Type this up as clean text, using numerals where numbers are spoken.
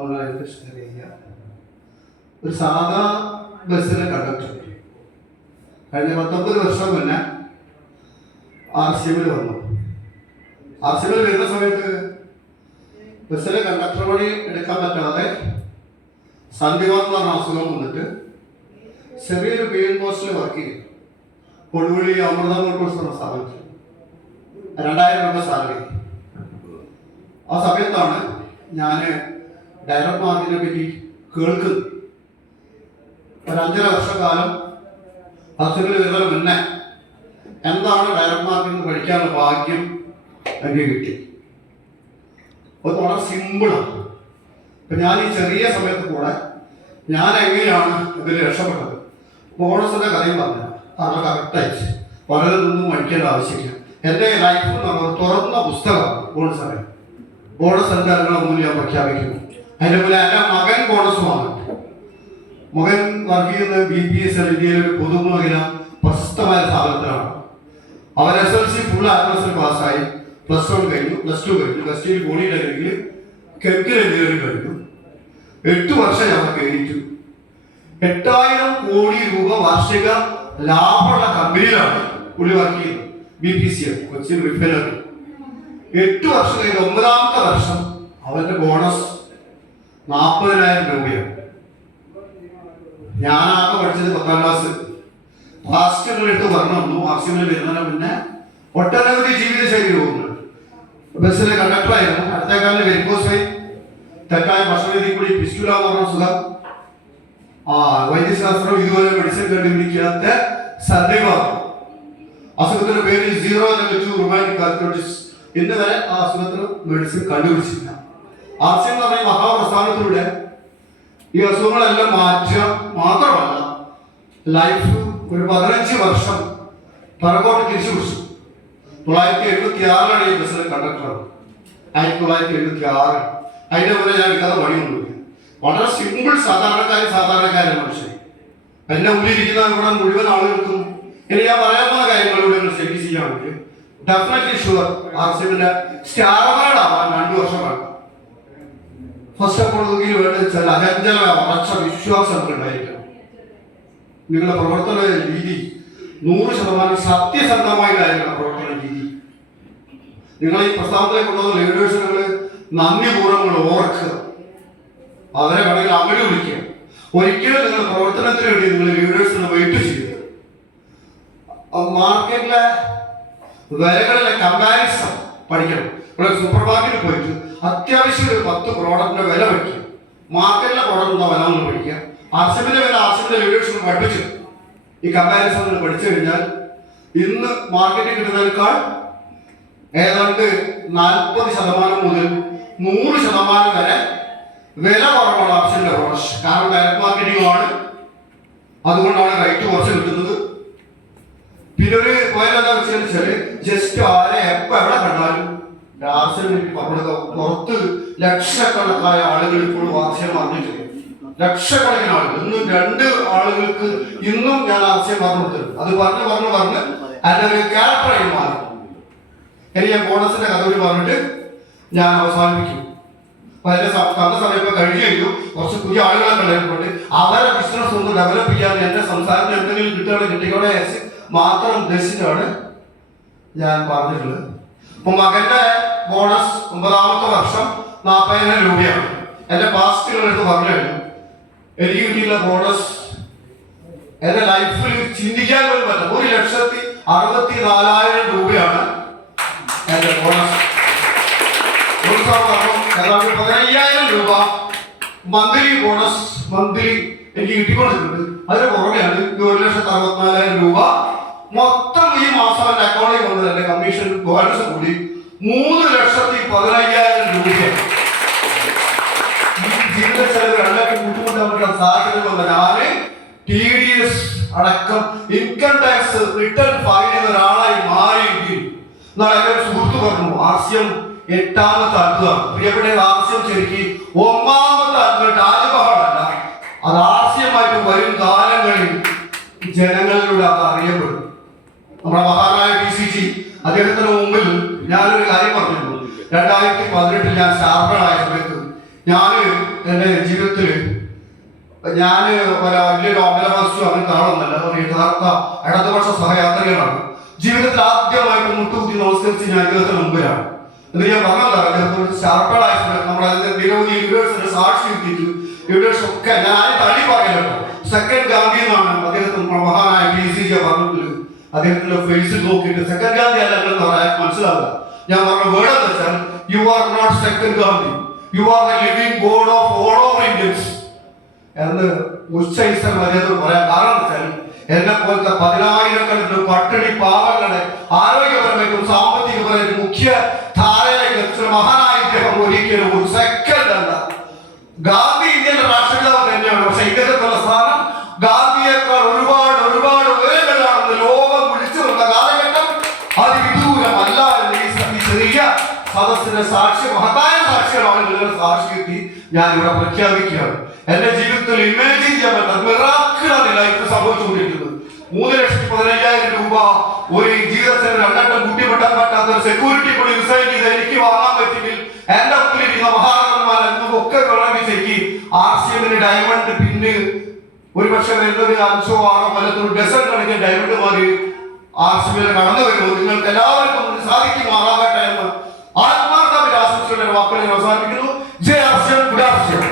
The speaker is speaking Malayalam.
ഓൺലൈനിൽ ഷെയർ ചെയ്യുക. ഒരു സാധാ ബസ്സിലെ കണ്ടക്ടർ കഴിഞ്ഞ 19 വർഷം മുന്നേ RCMൽ വന്നു. RCMൽ വരുന്ന സമയത്ത് ബസ്സിലെ കണ്ടക്ടർ വഴി എടുക്കാൻ പറ്റാതെ സന്ധിവാദം എന്ന് പറഞ്ഞ അസുഖം വന്നിട്ട് ചെറിയൊരു പെയിൻ പോസ്റ്റിൽ വർക്ക് ചെയ്യും. കൊടുവള്ളി അമൃത മോട്ടോഴ്സ് എന്ന സ്ഥാപനത്തിൽ 2000 രൂപ സാലറി. ആ സമയത്താണ് ഞാൻ ഡയറക്ട് മാർക്കറ്റിനെ പറ്റി കേൾക്കുന്നത്. ഒരു 5.5 വർഷക്കാലം RCMൽ വരുന്നതിന് മുന്നേ എന്താണ് ഡയറക്ട് മാർക്കറ്റിൽ പഠിക്കാനുള്ള ഭാഗ്യം എനിക്ക് കിട്ടി. അത് വളരെ സിമ്പിളാണ്. ഇപ്പം ഞാൻ ഈ ചെറിയ സമയത്ത് കൂടെ ഞാൻ എങ്ങനെയാണ് ഇതിൽ രക്ഷപ്പെട്ടത് ബോണസിൻ്റെ കഥയും പറഞ്ഞു. അത് കറക്റ്റായിട്ട് വളരെ ഒന്നും പഠിക്കേണ്ട ആവശ്യമില്ല. എൻ്റെ ലൈഫ് നമ്മൾ തുറന്ന പുസ്തകമാണ് ബോണസ് അറിയാം. ബോണസ് എന്താണെന്നുള്ള മുന്നിൽ ഞാൻ പ്രഖ്യാപിക്കുന്നു. അതിൻ്റെ മുന്നേ എൻ്റെ മകൻ ബോണസുമാണ്. മകൻ വർക്ക് ചെയ്യുന്ന BPSL ഇന്ത്യയിലെ ഒരു പൊതുമേഖല പ്രശസ്തമായ സ്ഥാപനത്തിലാണ്. അവൻ SLC ഫുൾ ആത്മസിൽ പാസ്സായി. +1 കഴിഞ്ഞു, +2 കഴിഞ്ഞു, +2 പോളിടെക്നിക്കിൽ കെമിക്കൽ എഞ്ചിനീയറിംഗ് കഴിഞ്ഞു. 8 വർഷം ഞാൻ കഴിഞ്ഞു. 8000 കോടി രൂപ വാർഷിക ലാഭമുള്ള കമ്പനിയിലാണ് പുള്ളി വർക്ക് ചെയ്യുന്നത്. BPCL Cochin refinery. 8 വർഷം കഴിഞ്ഞ് 9ാമത്തെ വർഷം അവന്റെ ബോണസ് 40,000 രൂപയാണ്. ഞാനാകെ പഠിച്ചത് 10ാം ക്ലാസ്. ഫാസ്റ്റുകളെടുത്ത് പറഞ്ഞു വന്നു. RCMൽ വരുന്നതിന് മുന്നേ ഒട്ടനവധി ജീവിതശൈലി പോകുന്നുണ്ട്. ബസ്സിലെ കണ്ടക്ടറായിരുന്നു. അടുത്ത കാലം വെരിക്കോസ് വെയിൻ, തെറ്റായ ഭക്ഷണരീതി കൂടി പിസ്റ്റുല എന്ന് പറഞ്ഞ സുഖം, വൈദ്യശാസ്ത്രം ഇതുപോലെ മെഡിസിൻ കണ്ടുപിടിക്കാത്ത സന്ധിവാദം, അസുഖത്തിന്റെ പേര് 0-2 റൊമാറ്റിക് ആർത്രൈറ്റിസ് ഇന്ന് വരെ ആ അസുഖത്തിന് മെഡിസിൻ കണ്ടുപിടിച്ചില്ല. RCM എന്ന് പറഞ്ഞ മഹാപ്രസ്ഥാനത്തിലൂടെ ഈ അസുഖങ്ങളെല്ലാം മാറ്റുക മാത്രമല്ല ലൈഫ് ഒരു 15 വർഷം പിറകോട്ട് തിരിച്ചു പിടിച്ചു. 1976 ഈ ബസ്സിലെ കണ്ടക്ടർ. 1976. അതിന്റെ പോലെ ഞാൻ എടുക്കാതെ പണിയൊന്നുമില്ല. വളരെ സിമ്പിൾ സാധാരണക്കാരൻ മനുഷ്യൻ. എന്നെ ഉള്ളിലിരിക്കുന്ന ഇവിടെ മുഴുവൻ ആളുകൾക്കും ഇനി ഞാൻ പറയാവുന്ന കാര്യങ്ങളിലൂടെ നിങ്ങൾ സ്റ്റഡി ചെയ്യാമെങ്കിൽ ഡെഫിനറ്റ്ലി ഷുവർ RCMന്റെ സ്റ്റാർ അവാർഡ് ആവാൻ 2 വർഷം വേണം. ഫസ്റ്റ് ഓഫ് ഓൾ വേണ്ട ചില അചഞ്ചല ഉറച്ച വിശ്വാസം ഉണ്ടായിരിക്കണം. നിങ്ങളുടെ പ്രവർത്തന രീതി 100% സത്യസന്ധമായിട്ടായിരിക്കണം. പ്രവർത്തന രീതി നിങ്ങൾ ഈ പ്രസ്ഥാനത്തിലേക്ക് കൊണ്ടുവന്ന ലീഡേഴ്സിനുകൾ നന്ദിപൂർവ്വങ്ങൾ ഓർക്കുക. അവരെ വേണമെങ്കിൽ അങ്ങോട്ട് വിളിക്കുക. ഒരിക്കലും നിങ്ങൾ പ്രവർത്തനത്തിന് വേണ്ടി നിങ്ങൾ ലീഡേഴ്സിന് വെയിറ്റ് ചെയ്യരുത്. മാർക്കറ്റിലെ വിലകളിലെ കമ്പാരിസൺ പഠിക്കണം. ഇവിടെ സൂപ്പർ മാർക്കറ്റിൽ പോയിട്ട് അത്യാവശ്യം ഒരു 10 പ്രോഡക്റ്റിന്റെ വില പഠിക്കുക. മാർക്കറ്റിലെ പ്രോഡക്റ്റ് എന്താ വില എന്ന് പഠിക്കുക. RCMന്റെ വില RCMന്റെ ലീഡേഴ്സിന് പഠിപ്പിച്ചു. ഈ കമ്പാരിസൺ പഠിച്ചു കഴിഞ്ഞാൽ ഇന്ന് മാർക്കറ്റിൽ കിട്ടുന്നതിനേക്കാൾ ഏതാണ്ട് 40% മുതൽ 100% വരെ വില കുറവാണ് RCMന്റെ പ്രോഡക്റ്റ്. കാരണം ഡയറക്ട് മാർക്കറ്റിംഗ് ആണ്. അതുകൊണ്ടാണ് റേറ്റ് കുറച്ച് കിട്ടുന്നത്. പിന്നെ ഒരു പോയിന്റ് എന്താ വെച്ചാൽ ജസ്റ്റ് ആരെ എപ്പോൾ എവിടെ കണ്ടാലും RCM പുറത്ത് ലക്ഷക്കണക്കായ ആളുകൾ ഇപ്പോഴും RCM അറിഞ്ഞിട്ടില്ല. ലക്ഷക്കണക്കിന് ആളുകൾ. ഇന്നും 2 ആളുകൾക്ക് ഇന്നും ഞാൻ RCM പറഞ്ഞു കൊടുത്തിട്ടുണ്ട്. അത് പറഞ്ഞ് അതിന്റെ ഒരു ക്യാരക്ടറായി മാറി. ഇനി ഞാൻ ബോണസിന്റെ കഥ കൂടി പറഞ്ഞിട്ട് ഞാൻ അവസാനിപ്പിക്കും. അപ്പൊ അതിന്റെ തന്ന സമയം കഴിഞ്ഞു കഴിഞ്ഞു. കുറച്ച് പുതിയ ആളുകളെ കണ്ടിട്ടുണ്ട്. അവരെ ബിസിനസ് ഒന്ന് ഡെവലപ്പ് ചെയ്യാൻ എന്റെ സംസാരത്തിന് എന്തെങ്കിലും കിട്ടിയോടെ മാത്രം ഉദ്ദേശിച്ചാണ് ഞാൻ പറഞ്ഞിട്ടുള്ളത്. അപ്പൊ മകന്റെ ബോണസ് 9ാമത്തെ വർഷം 40,000 രൂപയാണ്. എന്റെ പാസ്റ്റുകളെടുത്ത് പറഞ്ഞു കഴിഞ്ഞു. എനിക്ക് കിട്ടിയുള്ള ബോണസ് എന്റെ ലൈഫിൽ ചിന്തിക്കാൻ പോലും പറ്റില്ല. 1,64,000 രൂപയാണ് എന്റെ ബോണസ്. ഏതാണ്ട് 15,000 രൂപ മന്ത്ലി ബോണസ് എനിക്ക് കിട്ടിക്കൊണ്ടിട്ടുണ്ട്. അതിന് പുറമെയാണ് 1,64,000 രൂപ മൊത്തം ഈ മാസം എന്റെ അക്കൗണ്ടിൽ വന്നത്. എന്റെ കമ്മീഷൻ ബോണസ് കൂടി 3,15,000 രൂപയാണ്. ജീവിത ചെലവ് 2 ലക്ഷം ബുദ്ധിമുട്ടാൻ സാധ്യത വന്ന ഞാന് TDS അടക്കം ഇൻകം ടാക്സ് റിട്ടേൺ ഫയൽ ചെയ്യുന്ന ഒരാളായി മാറിയിരിക്കും. എന്നാൽ എന്റെ ഒരു സുഹൃത്ത് പറഞ്ഞു RCM 8ാമത്തെ അത്ഭുതമാണ്. പ്രിയപ്പെട്ട RCM ശരിക്കും 9ാമത്തെ അത്ഭുതം താജ്മഹലല്ല. അത് RCM ആയിട്ട് വരും കാലങ്ങളിൽ ജനങ്ങളിലൂടെ അത് അറിയപ്പെടും. നമ്മുടെ മഹാനായ PCG അദ്ദേഹത്തിന് മുമ്പിൽ ഞാനൊരു കാര്യം പറഞ്ഞിരുന്നു. 2018 ഞാൻ സ്റ്റാർബേഡ് ആയ സമയത്ത് ഞാൻ എൻ്റെ ജീവിതത്തിൽ ഞാൻ വലിയൊരു അമ്പലവാസിയോ അങ്ങനെ കാണുന്നില്ല. ഒരു യഥാർത്ഥ ഇടതുപക്ഷ സഹയാത്രികനാണ്. ജീവിതത്തിൽ ആദ്യമായിട്ട് മുട്ടുകുത്തി നമസ്കരിച്ച് ഞാൻ അദ്ദേഹത്തിന് മുമ്പിലാണ്. എന്ന് ഞാൻ പറഞ്ഞതാണ്, അദ്ദേഹത്തോട് ഷാർപ്പളായ നമ്മുടെ അതിന്റെ നിരവധി ലീഡേഴ്സിന്റെ സാക്ഷി എത്തിയിട്ട് ലീഡേഴ്സ് ഒക്കെ ഞാൻ ആരും തള്ളി പറയല്ലോ. സെക്കൻഡ് ഗാന്ധി എന്നാണ് അദ്ദേഹത്തിന് മഹാനായ PCJ പറഞ്ഞിട്ടുള്ളത്. അദ്ദേഹത്തിന്റെ ഫേസിൽ നോക്കിയിട്ട് സെക്കൻഡ് ഗാന്ധി അല്ലെന്ന് പറയാൻ മനസ്സിലാവില്ല. ഞാൻ പറഞ്ഞ വേർഡ് എന്ന് വെച്ചാൽ you are not second Gandhi, you are the living god of all over Indians എന്ന് ഉച്ചയിച്ചാൽ അദ്ദേഹത്തോട് പറയാൻ കാരണം വെച്ചാൽ എന്നെ പോലത്തെ 10,000-കണക്കിന് പട്ടിണി പാവങ്ങളെ ആരോഗ്യപരമായിട്ടും സാമ്പത്തികപരമായിട്ടും മുഖ്യ ധാരയിലേക്ക് എത്തിച്ച മഹാനായ ഇദ്ദേഹം ഒരിക്കലും ഒരു സെക്കൻഡ് അല്ല. ഗാന്ധി ഇന്ത്യയുടെ രാഷ്ട്രപിതാവ് തന്നെയാണ്. പക്ഷെ ഇദ്ദേഹത്തുള്ള സ്ഥാനം ഗാന്ധിയേക്കാൾ ഒരുപാട് ഒരുപാട് ഉയരങ്ങളിലാണെന്ന് ലോകം വിളിച്ചു വന്ന കാലഘട്ടം അതിവിദൂരമല്ല എന്ന് ഈ ചെറിയ സദസ്സിന്റെ സാക്ഷി മഹത്തായ സാക്ഷികളാണ് നിങ്ങളുടെ സാക്ഷി എത്തി ഞാൻ ഇവിടെ പ്രഖ്യാപിക്കുകയാണ്. എന്റെ ജീവിതത്തിൽ ഇമാജിൻ ചെയ്യാൻ പറ്റാത്ത മിറാക്കിളാണ് ലൈഫ് സംഭവിച്ചുകൊണ്ടിരിക്കുന്നത്. 3,15,000 രൂപ ഒരു ജീവിതത്തിന് രണ്ടട്ടം കൂട്ടിപ്പെട്ടാൻ പറ്റാത്ത ഒരു സെക്യൂരിറ്റി കൂടി റിസൈൻ ചെയ്ത് എനിക്ക് വാങ്ങാൻ പറ്റിയെങ്കിൽ എന്റെ ഒപ്പിലിരിക്കുന്ന മഹാനന്മാർ എന്നും ഒക്കെ വിളമ്പിച്ചേക്ക് RCMന് ഡയമണ്ട് പിന്നെ ഒരു പക്ഷെ വരുന്നൊരു 5 or 6 കൊല്ലത്തൊരു ഡസൺ കണക്കിന് ഡയമണ്ട് മാറി RCMൽ കടന്നു വരുമ്പോൾ നിങ്ങൾക്ക് എല്ലാവർക്കും സാധിക്കുമാറാകട്ടെ എന്ന് ആത്മാർത്ഥമായി ആശംസിച്ചുകൊണ്ട് വാക്കുകളിൽ അവസാനിപ്പിക്കുന്നു. Jaya RCM, good RCM.